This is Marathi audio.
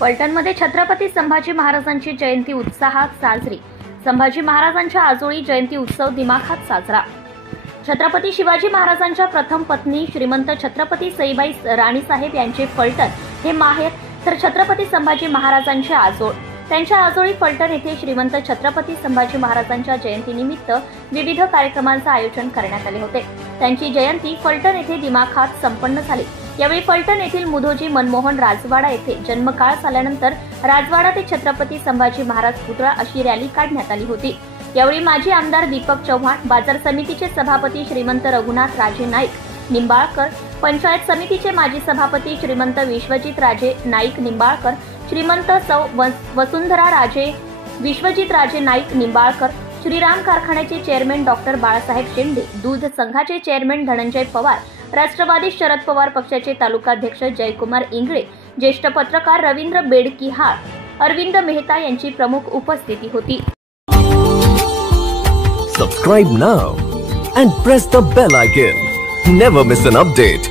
फलटणमध्ये छत्रपती संभाजी महाराजांची जयंती उत्साहात साजरी। संभाजी महाराजांच्या आजोळी जयंती उत्सव दिमाखात साजरा। छत्रपती शिवाजी महाराजांच्या प्रथम पत्नी श्रीमंत छत्रपती सईबाई राणीसाहेब यांचे फलटण हे माहेर, तर छत्रपती संभाजी महाराजांचे आजोळ। त्यांच्या आजोळी फलटण येथे श्रीमंत छत्रपती संभाजी महाराजांच्या जयंतीनिमित्त विविध कार्यक्रमांचे आयोजन करण्यात आले होते। त्यांची जयंती फलटण येथे दिमाखात संपन्न झाली। यावेळी फलटण येथील मुधोजी मनमोहन राजवाडा येथे जन्मकाळ झाल्यानंतर राजवाडा ते छत्रपती संभाजी महाराज पुतळा अशी रॅली काढण्यात आली होती। यावेळी माजी आमदार दीपक चव्हाण, बाजार समितीचे सभापती श्रीमंत रघुनाथ राजे नाईक निंबाळकर, पंचायत समितीचे माजी सभापती श्रीमंत विश्वजित राजे नाईक निंबाळकर, श्रीमंत सौ वसुंधरा राजे विश्वजित राजे नाईक निंबाळकर, श्रीराम कारखान्याचे चेअरमॅन डॉक्टर बाळासाहेब शेंडे, दूध संघाचे चेअरमॅन धनंजय पवार, राष्ट्रवादी शरद पवार पक्षाचे तालुकाध्यक्ष जयकुमार इंगळे, ज्येष्ठ पत्रकार रवींद्र बेडकिहाळ, अरविंद मेहता यांची प्रमुख उपस्थिती होती। Subscribe now and press the bell icon. Never miss an update.